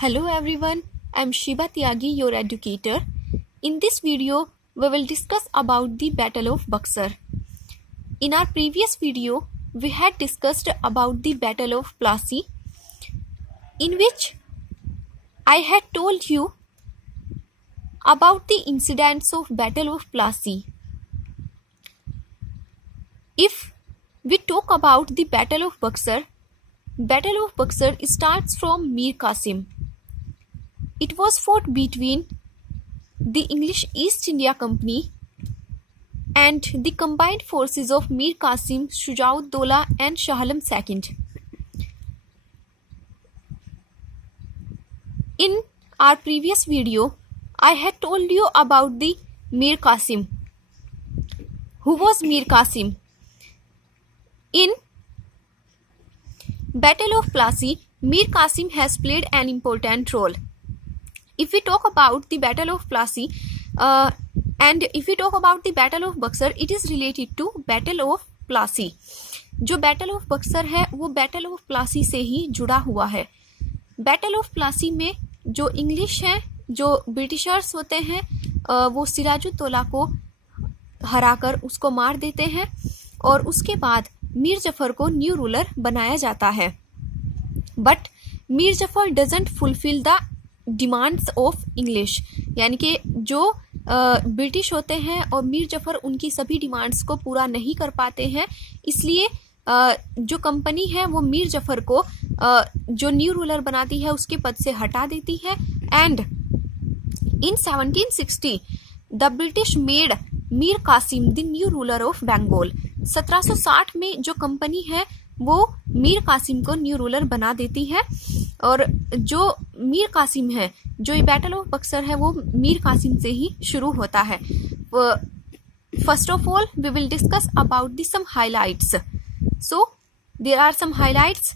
Hello everyone, I am Shiba Tyagi, your educator. In this video, we will discuss about the Battle of Buxar. In our previous video, we had discussed about the Battle of Plassey, in which I had told you about the incidents of Battle of Plassey. If we talk about the Battle of Buxar starts from Mir Qasim. It was fought between the English East India Company and the combined forces of Mir Qasim, Shuja-ud-Dowla and Shah Alam II. In our previous video, I had told you about the Mir Qasim. Who was Mir Qasim? In Battle of Plassey, Mir Qasim has played an important role. If we talk about the Battle of Plassey and if we talk about the Battle of Buxar, it is related to Battle of Plassey. जो Battle of Buxar है वो Battle of Plassey से ही जुड़ा हुआ है. Battle of Plassey में जो English हैं, जो ब्रिटिशर्स होते हैं, वो सिराजुद्दौला को हराकर उसको मार देते हैं और उसके बाद मीर जफर को न्यू रूलर बनाया जाता है. But Mir Zafar doesn't fulfil the demands of English, यानी कि जो ब्रिटिश होते हैं और मीर जफर उनकी सभी डिमांड्स को पूरा नहीं कर पाते हैं. इसलिए जो कंपनी है वो मीर जफर को जो न्यू रूलर बनाती है उसके पद से हटा देती है. And in 1760 the British made Mir Kasim the new ruler of Bengal. 1760 में जो कंपनी है वो मीर कासिम को न्यू रूलर बना देती है. और जो मीर कासिम है, जो ये बैटल ऑफ बक्सर है, वो मीर कासिम से ही शुरू होता है. First of all we will discuss about the some highlights. So there are some highlights.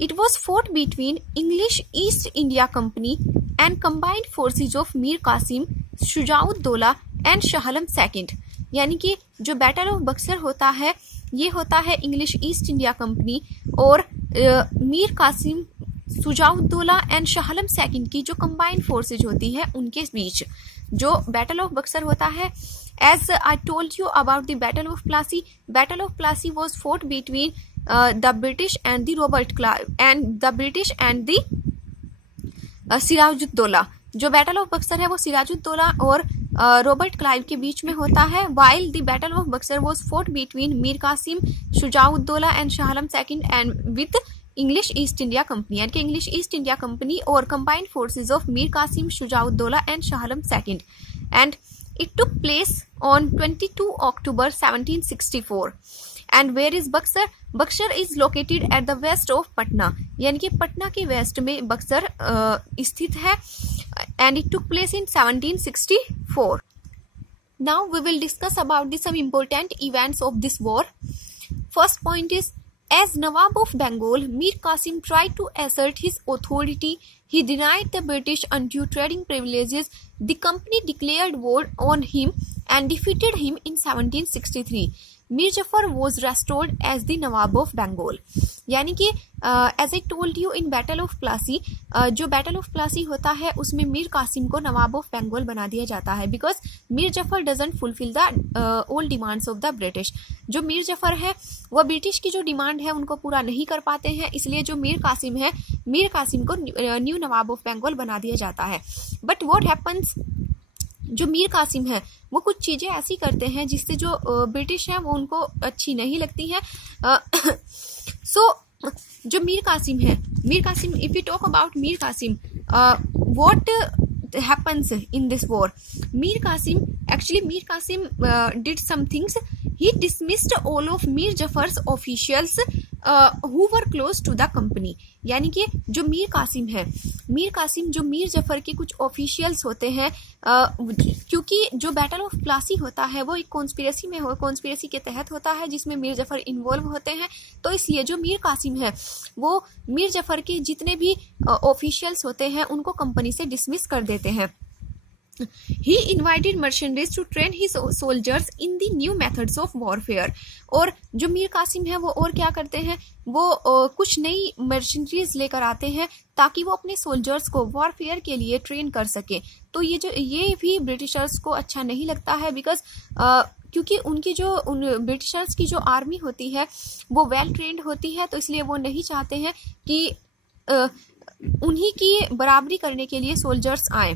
It was fought between English East India Company and combined forces of Mir Qasim, Shuja-ud-Daula and Shah Alam II. यानी कि जो battle of Buxar होता है ये होता है English East India Company और Mir Qasim, Shuja-ud-Daula and Shah Alam II की जो कंबाइंड फोर्सेज होती है उनके बीच जो बैटल ऑफ बक्सर होता है. As I told you about the battle of Plassey. Battle of Plassey was fought between the British and the Robert Clive and the British and the Sirajuddaulah. जो बैटल ऑफ बक्सर है वो सिराजुद्दौला और रॉबर्ट क्लाइव के बीच में होता है. While the battle of Buxar was fought between Mir Qasim, Shuja-ud-Daula and Shah Alam II and with English East India Company. यानी कि इंग्लिश ईस्ट इंडिया कंपनी और combined forces of Mir Qasim, Shuja-ud-Daula and Shah Alam II. And it took place on 22 October 1764. And where is Buxar? Buxar is located at the west of Patna. यानी कि पटना के west में बक्सर स्थित है. And it took place in 1764. Now we will discuss about the some important events of this war. First point is, as Nawab of Bengal, Mir Qasim tried to assert his authority. He denied the British undue trading privileges. The company declared war on him and defeated him in 1763. Mir Jafar was restored as the Nawab of Bengal. यानी कि as I told you in Battle of Plassey, जो Battle of Plassey होता है उसमें मीर कासिम को नवाब of Bengal बना दिया जाता है. Because Mir Zafar doesn't fulfil the old demands of the British. जो मीर जफर है वो ब्रिटिश की जो डिमांड है उनको पूरा नहीं कर पाते हैं. इसलिए जो मीर कासिम है, मीर कासिम को न्यू नवाब ऑफ बंगाल बना दिया जाता है. बट व्हाट हैपन्स, जो मीर कासिम है वो कुछ चीजें ऐसी करते हैं जिससे जो ब्रिटिश है वो उनको अच्छी नहीं लगती हैं. सो जो मीर कासिम है, Mir Kasim, if you talk about Mir Kasim, what happens in this war? Mir Qasim did some things. He dismissed all of Mir Jafar's officials who were close to the company. यानी कि जो मीर कासिम है, मीर कासिम जो मीर जफर के कुछ ऑफिशियल्स होते हैं, क्योंकि जो बैटल ऑफ प्लासी होता है वो एक कॉन्स्पिरेसी के तहत होता है जिसमें मीर जफर इन्वॉल्व होते हैं. तो इसलिए जो मीर कासिम है वो मीर जफर के जितने भी ऑफिशियल्स होते हैं उनको कंपनी से डिसमिस कर देते हैं. He invited mercenaries to train his soldiers in the new methods of warfare. और जो मीर कासिम है वो और क्या करते हैं, वो कुछ नई मर्चेंडरीज लेकर आते हैं ताकि वो अपने सोल्जर्स को वॉरफेयर के लिए ट्रेन कर सके। तो ये भी ब्रिटिशर्स को अच्छा नहीं लगता है, बिकॉज क्योंकि उनकी जो ब्रिटिशर्स की जो आर्मी होती है वो वेल ट्रेंड होती है, तो इसलिए वो नहीं चाहते हैं कि उन्हीं की बराबरी करने के लिए सोल्जर्स आए।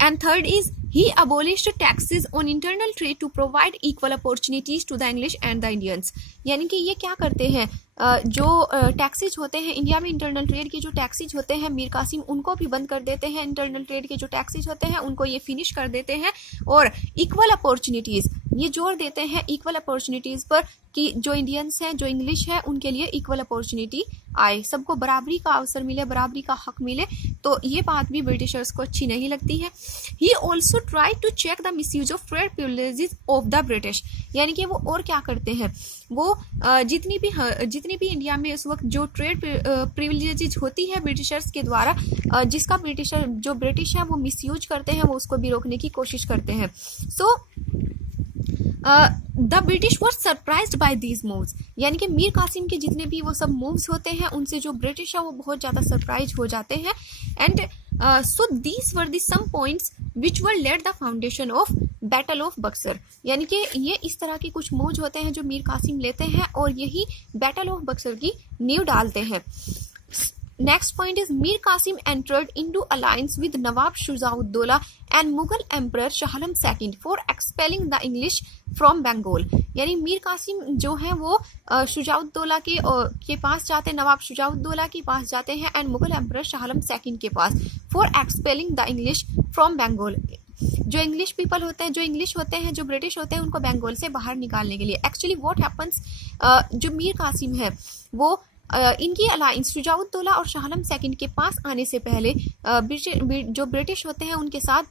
And third is he abolished taxes on internal trade to provide equal opportunities to the English and the Indians. यानी कि ये क्या करते हैं, जो टैक्सेज होते हैं इंडिया में, इंटरनल ट्रेड के जो टैक्सेज होते हैं, मीर कासिम उनको भी बंद कर देते हैं। इंटरनल ट्रेड के जो टैक्सेज होते हैं उनको ये फिनिश कर देते हैं, और इक्वल अपॉर्चुनिटीज, ये जोर देते हैं इक्वल अपॉर्चुनिटीज पर कि जो इंडियंस हैं, जो इंग्लिश है, उनके लिए इक्वल अपॉर्चुनिटी आए, सबको बराबरी का अवसर मिले, बराबरी का हक मिले। तो ये बात भी ब्रिटिशर्स को अच्छी नहीं लगती है। He also try to check the misuse of trade privileges of the British, यानी कि वो और क्या करते हैं, वो जितनी भी इंडिया में इस वक्त जो ट्रेड प्रिविलेजेस होती है ब्रिटिशर्स के द्वारा, जिसका ब्रिटिश है वो मिसयूज करते हैं, वो उसको भी रोकने की कोशिश करते हैं। So the British were surprised bye these moves, यानी कि मीर कासिम के जितने भी वो सब मूव्स होते हैं उनसे जो ब्रिटिश है वो बहुत ज्यादा सरप्राइज हो जाते हैं। And so these were the some points which were laid the foundation of battle of Buxar, यानी कि ये इस तरह के कुछ मूव्स होते हैं जो मीर कासिम लेते हैं और यही बैटल ऑफ बक्सर की नींव डालते हैं। Next point is Mir Qasim entered into alliance with Nawab Shujauddaulah and Mughal Emperor Shah Alam II for expelling the English from Bengal. यानी मीर कासिम जो है वो शुजाउद्दौला के पास जाते हैं, नवाब शुजाउद्दौला के पास जाते हैं, and Mughal emperor Shah Alam second के पास, for expelling the English from Bengal. जो इंग्लिश पीपल होते हैं, जो इंग्लिश होते हैं, जो ब्रिटिश होते हैं, उनको बंगाल से बाहर निकालने के लिए। एक्चुअली व्हाट हैपन्स, जो मीर कासिम है वो इनकी अलायंस शुजाउद्दौला और शाह आलम सेकंड के पास आने से पहले जो ब्रिटिश होते हैं उनके साथ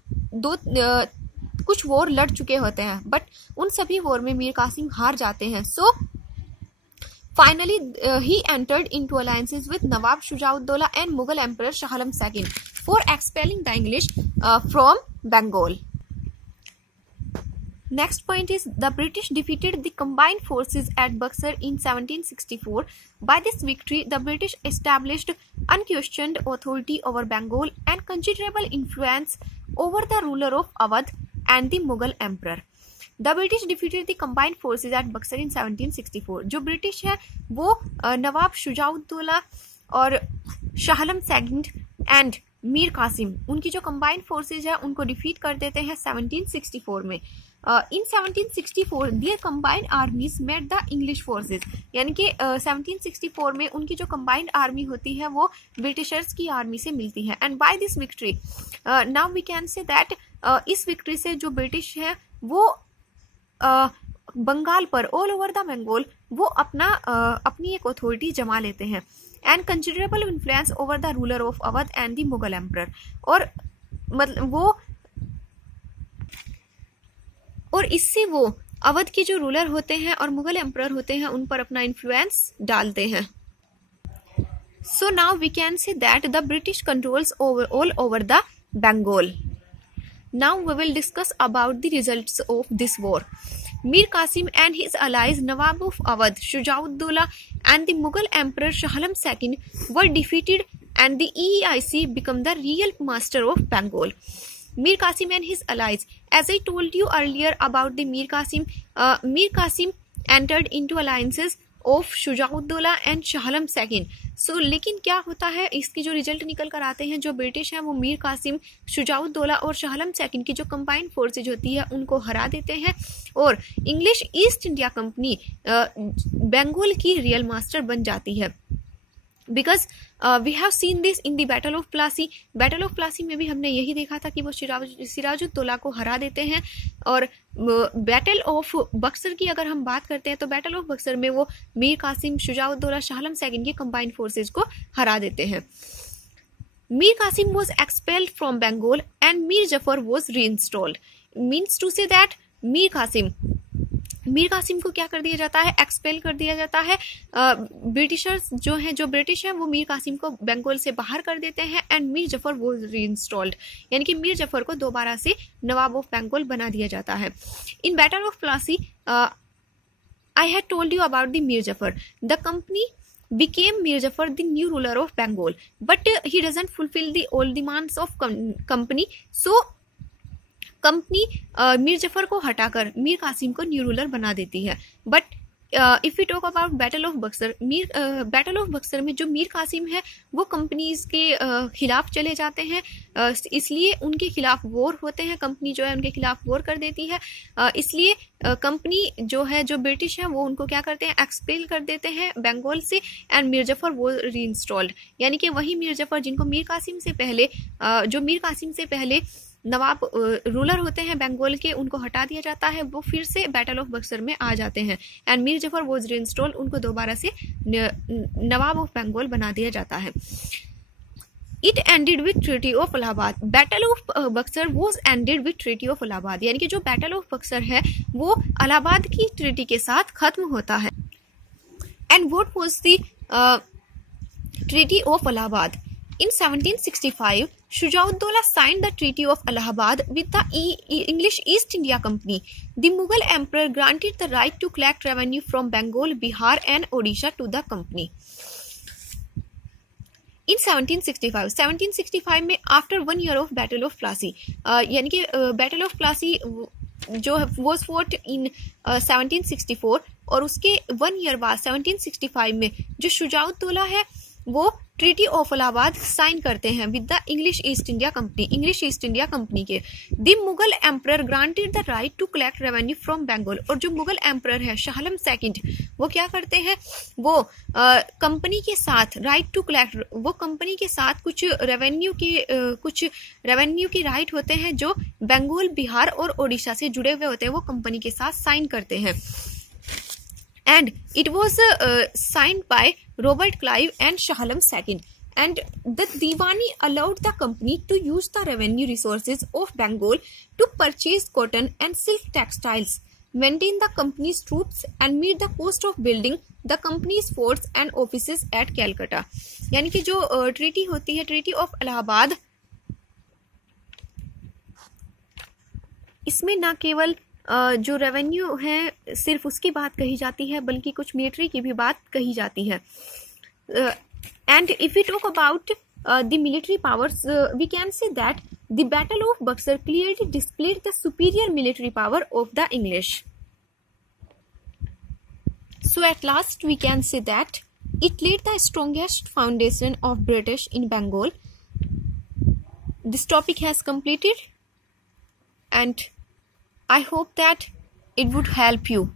कुछ वॉर लड़ चुके होते हैं, बट उन सभी वॉर में मीर कासिम हार जाते हैं। So finally he entered into alliances with Nawab Shujauddaulah and Mughal emperor Shah Alam second for expelling the English from Bengal. Next point is the British defeated the combined forces at Buxar in 1764. By this victory, the British established unquestioned authority over Bengal and considerable influence over the ruler of Awadh and the Mughal emperor. The British defeated the combined forces at Buxar in 1764. जो British है वो नवाब शुजाउद्दौला और Shah Alam second and Mir Qasim, उनकी जो combined forces है उनको defeat कर देते हैं 1764 में। In 1764 their combined armies met the English forces, यानी कि 1764 में उनकी जो कंबाइंड आर्मी होती है वो ब्रिटिशर्स की आर्मी से मिलती है। And by this victory now we can say that इस विक्ट्री से जो ब्रिटिश है वो बंगाल पर, ऑल ओवर द बंगाल, वो अपनी एक अथॉरिटी जमा लेते हैं। And considerable influence over the ruler of Awadh and the Mughal emperor, और इससे वो अवध के जो रूलर होते हैं और मुगल एम्परर होते हैं उन पर अपना इन्फ्लुएंस डालते हैं। So now we can say that the British controls all over the Bengal. Now we will discuss about the results of this war. Mir Qasim and his allies Nawab of Awadh, Shujauddaulah and the Mughal Emperor Shah Alam II were defeated and the EEIC became the real master of Bengal. Mir Qasim and his allies. As I told you earlier about the Mir Qasim entered into alliances of Shujauddaulah and Shah Alam II. So, लेकिन क्या होता है, इसकी जो result निकल कर आते हैं, जो ब्रिटिश है वो मीर कासिम, शुजाउद्दौला और शाह आलम सेकंड की जो कंबाइंड फोर्सेज होती है उनको हरा देते हैं, और English East India company Bengal की रियल मास्टर बन जाती है। Because we have seen this in the battle of Plassey. Battle of Plassey में भी हमने यही देखा था कि वो सिराजुद्दौला को हरा देते हैं। और बैटल ऑफ बक्सर की अगर हम बात करते हैं तो बैटल ऑफ बक्सर में वो मीर कासिम, शुजाउद्दौला, शाह आलम सेकंड के कंबाइंड फोर्सेज को हरा देते हैं। Mir Qasim was expelled from Bengal and Mir Jafar was reinstalled. Means to say that Mir Qasim Mir Qasim को क्या कर दिया जाता है, एक्सपेल कर दिया जाता है। ब्रिटिशर्स जो हैं, जो ब्रिटिश हैं, वो मीर कासिम को बंगाल से बाहर कर देते हैं एंड मीर जफर वो रीइंस्टॉल्ड, यानी कि मीर जफर को दोबारा से नवाब ऑफ बंगाल बना दिया जाता है। इन battle of Plassey I had told you about the Mir Zafar, the company became Mir Jafar the new ruler of Bengal, but he doesn't fulfill the all demands of company, so company Mir Zafar को हटाकर मीर कासिम को न्यू रूलर बना देती है। But if you talk about battle of Buxar, battle of Buxar में जो मीर कासिम है वो कंपनीज के खिलाफ चले जाते हैं, इसलिए उनके खिलाफ वॉर होते हैं, कंपनी जो है उनके खिलाफ वॉर कर देती है, इसलिए कंपनी जो है, जो ब्रिटिश है, वो उनको क्या करते हैं, एक्सपेल कर देते हैं बंगाल से एंड मीर जफर वो रीइंस्टॉल्ड, यानी कि वही मीर जफर जिनको मीर कासिम से पहले, जो मीर कासिम से पहले नवाब रूलर होते हैं बंगाल के, उनको हटा दिया जाता है, वो फिर से बैटल ऑफ बक्सर में आ जाते हैं एंड मीर जफर वॉज रीइंस्टॉल्ड, उनको दोबारा से नवाब ऑफ बंगाल बना दिया जाता है। It ended with treaty of Allahabad, battle of Buxar was ended with treaty of Allahabad, यानी कि जो बैटल ऑफ बक्सर है वो इलाहाबाद की ट्रीटी के साथ खत्म होता है। And what was the treaty of Allahabad? In 1765, Shujauddaulah signed the Treaty of Allahabad with the English East India Company. The Mughal Emperor granted the right to collect revenue from Bengal, Bihar and Odisha to the company. In 1765 में after 1 year of Battle of Plassey, यानी कि Battle of Plassey जो was fought in 1764 और उसके 1 year बाद 1765 में जो शुजाउद्दौला है वो ट्रीटी ऑफ इलाहाबाद साइन करते हैं with the English East India Company, English East India Company के। The Mughal emperor granted the right to collect revenue from Bengal, और जो मुगल एम्परर है शाह आलम सेकंड, वो क्या करते हैं, वो कंपनी के साथ राइट टू कलेक्ट, वो कंपनी के साथ कुछ रेवेन्यू की राइट होते हैं जो बंगाल, बिहार और ओडिशा से जुड़े हुए होते हैं, वो कंपनी के साथ साइन करते हैं। And it was signed by Robert Clive and Shah Alam II, and the Diwani allowed the company to use the revenue resources of Bengal to purchase cotton and silk textiles, maintain the company's troops and meet the cost of building the company's forts and offices at Calcutta। यानी कि जो treaty होती है, treaty of Allahabad, इसमें न केवल जो revenue है सिर्फ उसकी बात कही जाती है, बल्कि कुछ मिलिट्री की भी बात कही जाती है। And if you talk about the military powers, we can say that the battle of Buxar clearly displayed the superior military power of the English. So at last we can say that it laid the strongest foundation of British in Bengal. This topic has completed, and I hope that it would help you.